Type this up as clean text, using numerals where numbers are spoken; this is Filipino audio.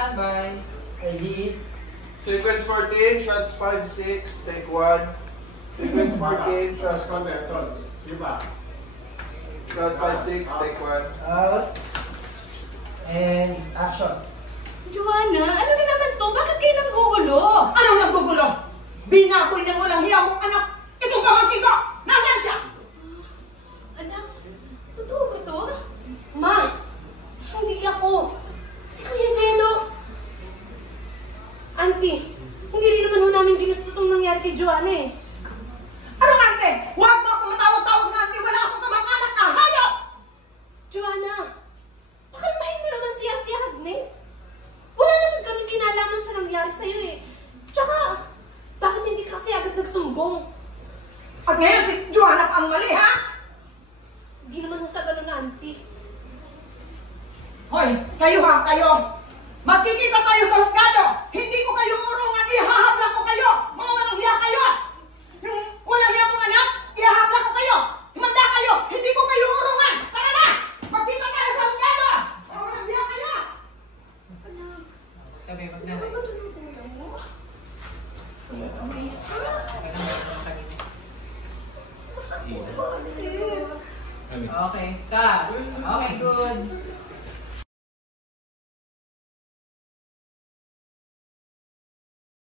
Bye. Edit. Sequence 14, shots 5, 6, take 1. Sequence 14, shots 1. Shot 5, 6, take 1. Out. And action. Joanna, ano na naman to? Bakit kayo nanggugulo? Anong naggugulo? Binaboy ng walang hiya mong anak! Itong pamangkin ko! Nasaan siya? Anak, totoo ba to? Ma! Hindi ako! Si Kuya Jello! Auntie, hindi rin naman ho namin ginusto itong nangyari kay Joanna eh. Anong ante? Huwag mo ako matawag-tawag na ante! Wala akong kamag-anak na! Hayop! Joanna, pakalmahin mo naman si Auntie Agnes. Wala naman kami kinalaman sa nangyari sa'yo eh. Tsaka, bakit hindi ka kasi agad nagsumbong? At ngayon si Joanna pa ang mali, ha? Hindi naman ho sa ganun na, Auntie. Hoy, kayo ha, kayo! Magkikita tayo sa Husgado! Hindi ko kayo murungan, ihahabla ko kayo! Mga walang hiya kayo! Yung walang hiya mong anak, ihahabla ko kayo! Himanda kayo! Hindi ko kayo murungan! Tara na! Magkita tayo sa Husgado! Mga walang hiya kayo! Anak, Sabi, wag na. ano ba ito ng kuya mo? Okay, cut. Okay, good.